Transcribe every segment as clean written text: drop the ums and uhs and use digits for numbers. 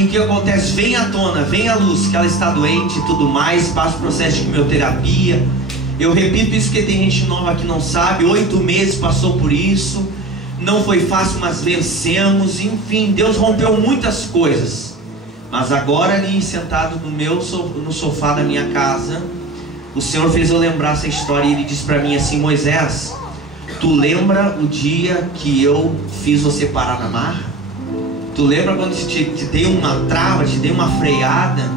E o que acontece? Vem à tona, vem à luz que ela está doente e tudo mais, passa o processo de quimioterapia. Eu repito isso porque tem gente nova que não sabe. 8 meses passou por isso. Não foi fácil, mas vencemos. Enfim, Deus rompeu muitas coisas. Mas agora ali sentado no sofá da minha casa, o Senhor fez eu lembrar essa história. E Ele disse para mim assim: Moisés, tu lembra o dia que eu fiz você parar na marra? Tu lembra quando te dei uma trava, te dei uma freada,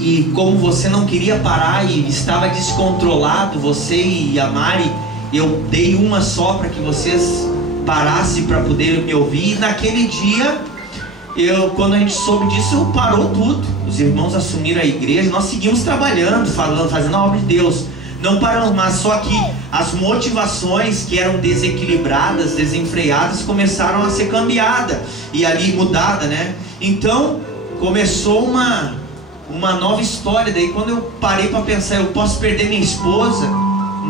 e como você não queria parar e estava descontrolado, você e a Mari, eu dei uma só para que vocês parassem para poder me ouvir. E naquele dia, quando a gente soube disso, parou tudo. Os irmãos assumiram a igreja, nós seguimos trabalhando, falando, fazendo a obra de Deus. Não paramos, mas só que as motivações que eram desequilibradas, desenfreadas, começaram a ser cambiadas e ali mudada, né? Então começou uma nova história. Daí quando eu parei para pensar, eu posso perder minha esposa?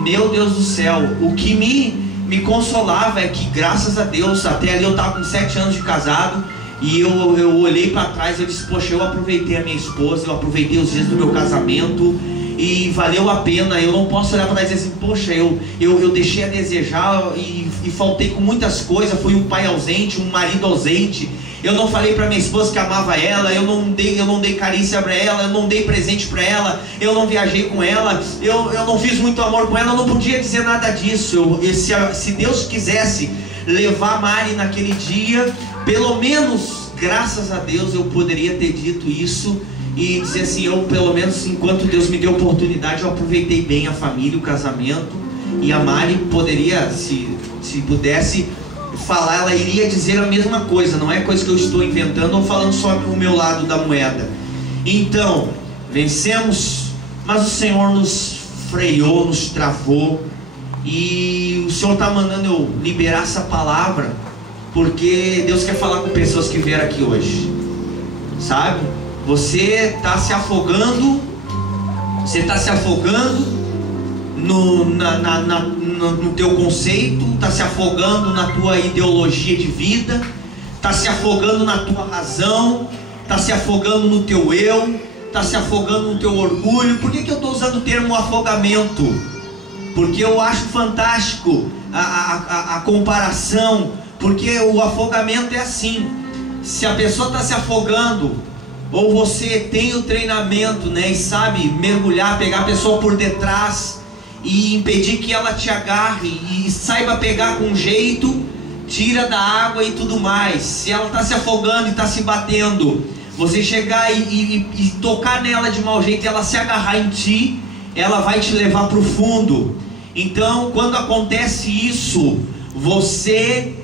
Meu Deus do céu, o que me consolava é que, graças a Deus, até ali eu estava com 7 anos de casado. E eu olhei para trás e eu disse: poxa, eu aproveitei a minha esposa, eu aproveitei os dias do meu casamento e valeu a pena. Eu não posso olhar para trás e dizer assim: poxa, eu deixei a desejar e faltei com muitas coisas. Fui um pai ausente, um marido ausente. Eu não falei para minha esposa que amava ela, eu não dei carícia para ela, eu não dei presente para ela, eu não viajei com ela, eu não fiz muito amor com ela. Eu não podia dizer nada disso. Se Deus quisesse levar a Mari naquele dia, pelo menos, graças a Deus, eu poderia ter dito isso e dizer assim: eu, pelo menos, enquanto Deus me deu oportunidade, eu aproveitei bem a família, o casamento. E a Mari poderia, se pudesse falar, ela iria dizer a mesma coisa. Não é coisa que eu estou inventando ou falando só o meu lado da moeda. Então, vencemos, mas o Senhor nos freou, nos travou. E o Senhor está mandando eu liberar essa palavra, porque Deus quer falar com pessoas que vieram aqui hoje, sabe? Você está se afogando, no teu conceito, está se afogando na tua ideologia de vida, está se afogando na tua razão, está se afogando no teu eu, está se afogando no teu orgulho. Por que eu estou usando o termo afogamento? Porque eu acho fantástico a comparação. Porque o afogamento é assim: se a pessoa está se afogando, ou você tem o treinamento, né, e sabe mergulhar, pegar a pessoa por detrás e impedir que ela te agarre, e saiba pegar com jeito, tira da água e tudo mais. Se ela está se afogando e está se batendo, você chegar e tocar nela de mau jeito e ela se agarrar em ti, ela vai te levar para o fundo. Então, quando acontece isso, você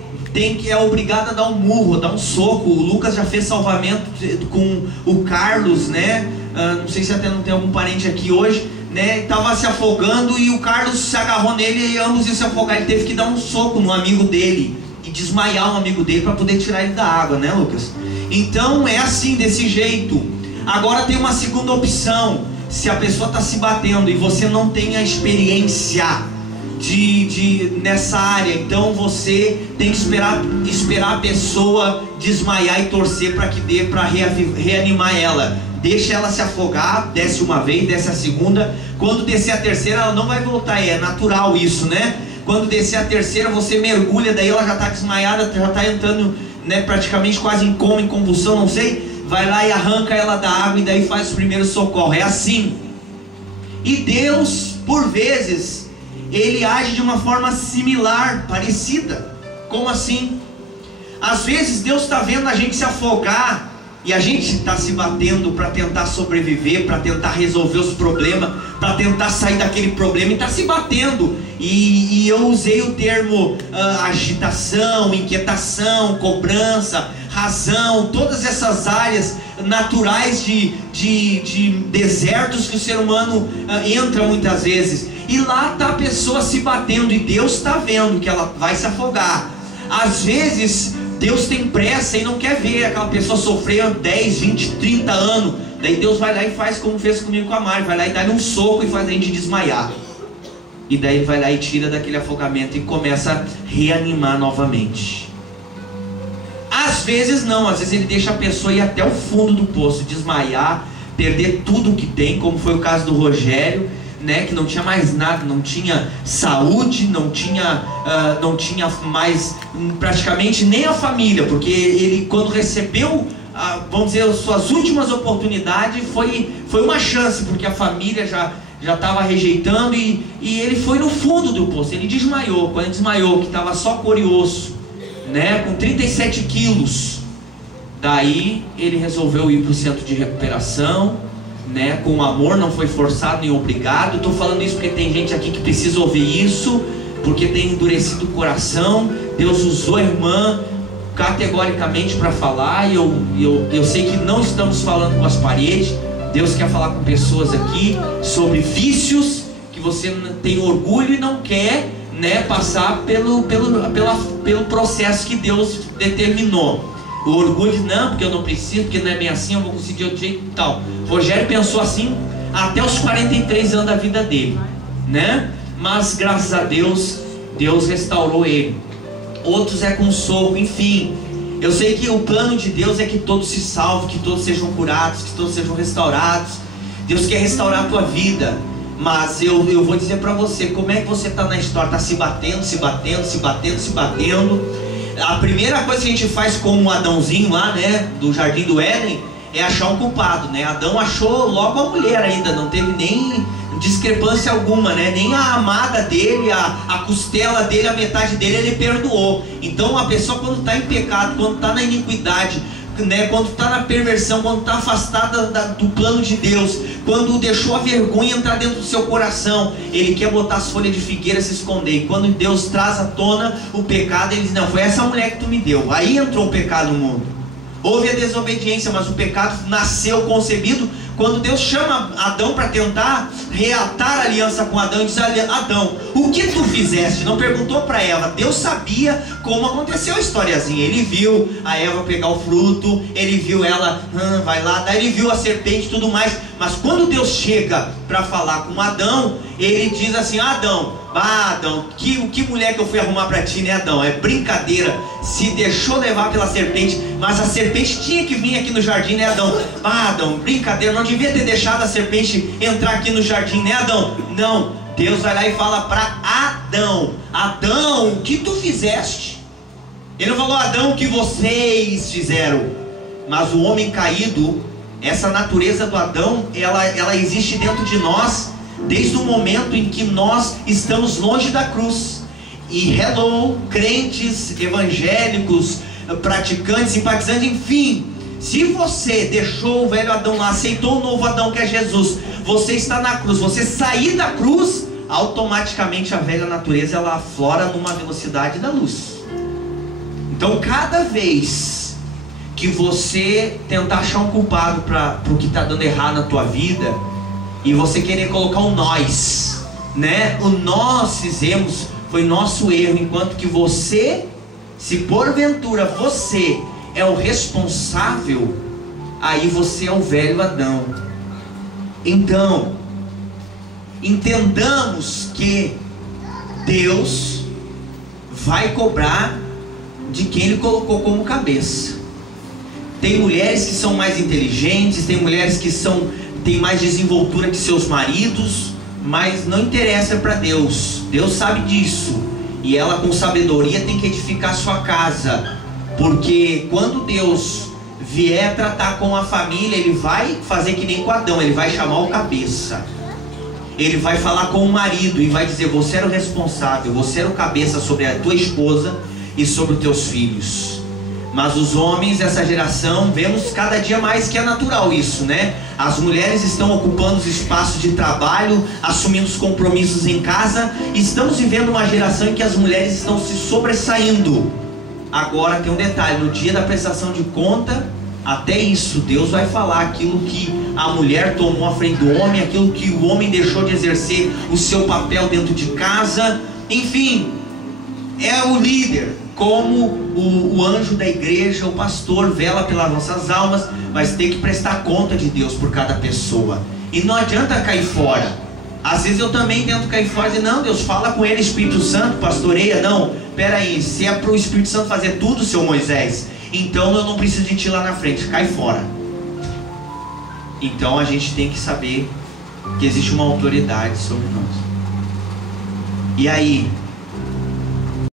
é obrigado a dar um murro, a dar um soco. O Lucas já fez salvamento com o Carlos, né? Não sei se até não tem algum parente aqui hoje, né? Estava se afogando e o Carlos se agarrou nele e ambos iam se afogar. Ele teve que dar um soco no amigo dele e desmaiar um amigo dele para poder tirar ele da água, né, Lucas? Então é assim, desse jeito. Agora tem uma segunda opção. Se a pessoa está se batendo e você não tem a experiência nessa área, então você tem que esperar a pessoa desmaiar e torcer para que dê para reanimar ela. Deixa ela se afogar, desce uma vez, desce a segunda. Quando descer a terceira, ela não vai voltar, é natural isso, né? Quando descer a terceira, você mergulha, daí ela já está desmaiada, já está entrando, né, praticamente quase em coma, em convulsão, não sei. Vai lá e arranca ela da água e daí faz o primeiro socorro. É assim. E Deus, por vezes, Ele age de uma forma similar, parecida. Como assim? Às vezes Deus está vendo a gente se afogar e a gente está se batendo para tentar sobreviver, para tentar resolver os problemas, para tentar sair daquele problema, e está se batendo. E eu usei o termo agitação, inquietação, cobrança, razão, todas essas áreas naturais de desertos que o ser humano entra muitas vezes. E lá está a pessoa se batendo e Deus está vendo que ela vai se afogar. Às vezes Deus tem pressa e não quer ver aquela pessoa sofrer 10, 20, 30 anos. Daí Deus vai lá e faz como fez comigo com a Mari, vai lá e dá-lhe um soco e faz a gente desmaiar. E daí ele vai lá e tira daquele afogamento e começa a reanimar novamente. Às às vezes não, às vezes ele deixa a pessoa ir até o fundo do poço, desmaiar, perder tudo o que tem, como foi o caso do Rogério, né, que não tinha mais nada, não tinha saúde, não tinha mais praticamente nem a família, porque ele, quando recebeu, vamos dizer, suas últimas oportunidades, foi uma chance, porque a família já estava rejeitando, e ele foi no fundo do poço. Ele desmaiou. Quando ele desmaiou, que estava só couro e osso, né, com 37 quilos, daí ele resolveu ir para o centro de recuperação, né, com amor, não foi forçado nem obrigado. Estou falando isso porque tem gente aqui que precisa ouvir isso, porque tem endurecido o coração. Deus usou a irmã categoricamente para falar, e eu sei que não estamos falando com as paredes. Deus quer falar com pessoas aqui sobre vícios que você tem orgulho e não quer, né, passar pelo processo que Deus determinou. O orgulho de não, porque eu não preciso, porque não é bem assim, eu vou conseguir de outro jeito e tal. Rogério pensou assim até os 43 anos da vida dele, né? Mas graças a Deus, Deus restaurou ele. Outros é com soco, enfim. Eu sei que o plano de Deus é que todos se salvem, que todos sejam curados, que todos sejam restaurados. Deus quer restaurar a tua vida. Mas eu vou dizer para você, como é que você está na história? Está se batendo, se batendo, se batendo, se batendo. A primeira coisa que a gente faz com o Adãozinho lá, né, do Jardim do Éden, é achar um culpado, né? Adão achou logo a mulher ainda, não teve nem discrepância alguma, né? Nem a amada dele, a costela dele, a metade dele, ele perdoou. Então a pessoa, quando está em pecado, quando está na iniquidade, né, quando está na perversão, quando está afastada do plano de Deus, quando deixou a vergonha entrar dentro do seu coração, ele quer botar as folhas de figueira e se esconder. E quando Deus traz à tona o pecado, ele diz: não, foi essa mulher que tu me deu. Aí entrou o pecado no mundo. Houve a desobediência, mas o pecado nasceu concebido quando Deus chama Adão para tentar reatar a aliança com Adão, e diz: Adão, o que tu fizeste? Não perguntou para Eva. Deus sabia como aconteceu a historiazinha. Ele viu a Eva pegar o fruto, ele viu ela, vai lá, daí ele viu a serpente e tudo mais. Mas quando Deus chega para falar com Adão, ele diz assim: Adão, Adão, que mulher que eu fui arrumar para ti, né, Adão? É brincadeira, se deixou levar pela serpente, mas a serpente tinha que vir aqui no jardim, né, Adão? Adão, brincadeira, não devia ter deixado a serpente entrar aqui no jardim, né, Adão? Não, Deus vai lá e fala para Adão: Adão, o que tu fizeste? Ele não falou: Adão, o que vocês fizeram. Mas o homem caído, essa natureza do Adão, ela existe dentro de nós desde o momento em que nós estamos longe da cruz. E crentes, evangélicos, praticantes, simpatizantes, enfim, se você deixou o velho Adão lá, aceitou o novo Adão que é Jesus, você está na cruz. Você sair da cruz, automaticamente a velha natureza ela aflora numa velocidade da luz. Então cada vez que você tentar achar um culpado para o que está dando errado na tua vida, e você querer colocar um nós, né? O nós fizemos, foi nosso erro, enquanto que você, se porventura você é o responsável, aí você é o velho Adão. Então, entendamos que Deus vai cobrar de quem Ele colocou como cabeça. Tem mulheres que são mais inteligentes, tem mulheres que têm mais desenvoltura que seus maridos, mas não interessa para Deus. Deus sabe disso, e ela com sabedoria tem que edificar sua casa, porque quando Deus vier tratar com a família, Ele vai fazer que nem com Adão, Ele vai chamar o cabeça. Ele vai falar com o marido e vai dizer: você era o responsável, você era o cabeça sobre a tua esposa e sobre os teus filhos. Mas os homens, essa geração, vemos cada dia mais que é natural isso, né? As mulheres estão ocupando os espaços de trabalho, assumindo os compromissos em casa. Estamos vivendo uma geração em que as mulheres estão se sobressaindo. Agora tem um detalhe: no dia da prestação de conta, até isso, Deus vai falar aquilo que a mulher tomou à frente do homem, aquilo que o homem deixou de exercer o seu papel dentro de casa. Enfim, é o líder, como o anjo da igreja, o pastor, vela pelas nossas almas, mas tem que prestar conta de Deus por cada pessoa. E não adianta cair fora. Às vezes eu também tento cair fora e dizer: não, Deus, fala com ele, Espírito Santo, pastoreia. Não, peraí, se é para o Espírito Santo fazer tudo, seu Moisés, então eu não preciso de ti lá na frente, cai fora. Então a gente tem que saber que existe uma autoridade sobre nós. E aí,